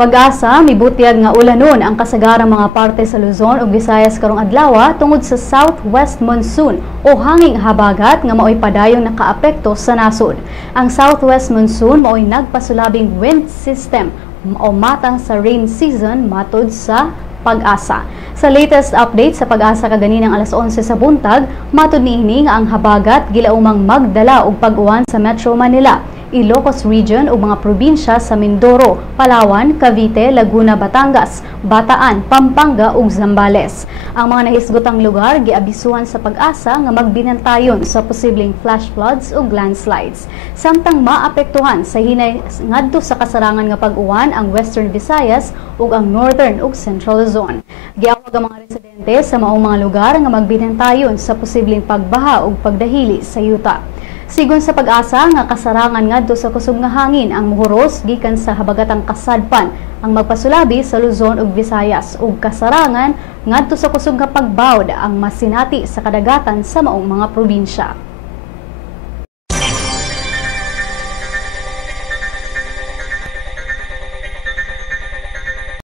Pag-asa, mibutyag nga ulanon ang kasagarang mga parte sa Luzon ug Visayas karong adlaw tungod sa southwest monsoon o hanging habagat nga maoy padayong nakaapekto sa nasod. Ang southwest monsoon maoy nagpasulabing wind system o matang sa rain season matod sa Pag-asa. Sa latest update sa Pag-asa kaganinang alas 11 sa buntag, matud niini nga ang habagat gilaumang magdala og pag-uwan sa Metro Manila, Ilocos Region ug mga probinsya sa Mindoro, Palawan, Cavite, Laguna, Batangas, Bataan, Pampanga ug Zambales. Ang mga nahisgotang lugar giabisuhan sa Pag-asa nga magbinantayon sa posibleng flash floods ug landslides. Samtang maapektuhan sa hinay ngadto sa kasarangan nga pag-uwan ang Western Visayas ug ang Northern ug Central Luzon. Giawag ang mga residente sa maong mga lugar nga magbinantayon sa posibleng pagbaha ug pagdahili sa yuta. Sigon sa Pag-asa nga kasarangan ngadto sa kusog nga hangin ang mohuros gikan sa habagatang kasadpan ang magpasulabi sa Luzon ug Visayas ug kasarangan ngadto sa kusog nga pagbawd ang masinati sa kadagatan sa maong mga probinsya.